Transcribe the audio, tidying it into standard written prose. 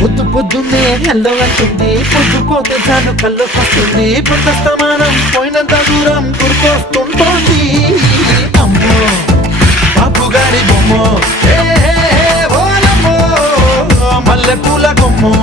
పొద్దు పొద్దున్నే హెల్లో అంటుంది, పొద్దు పోతే చాలు కళ్ళు వస్తుంది, పొద్దుస్తమానం పోయినంత దూరం గుర్తొస్తుంటోంది. అమ్మో బాపు గారి బొమ్మో, ఓలమ్మో మల్లె పూల కొమ్మో.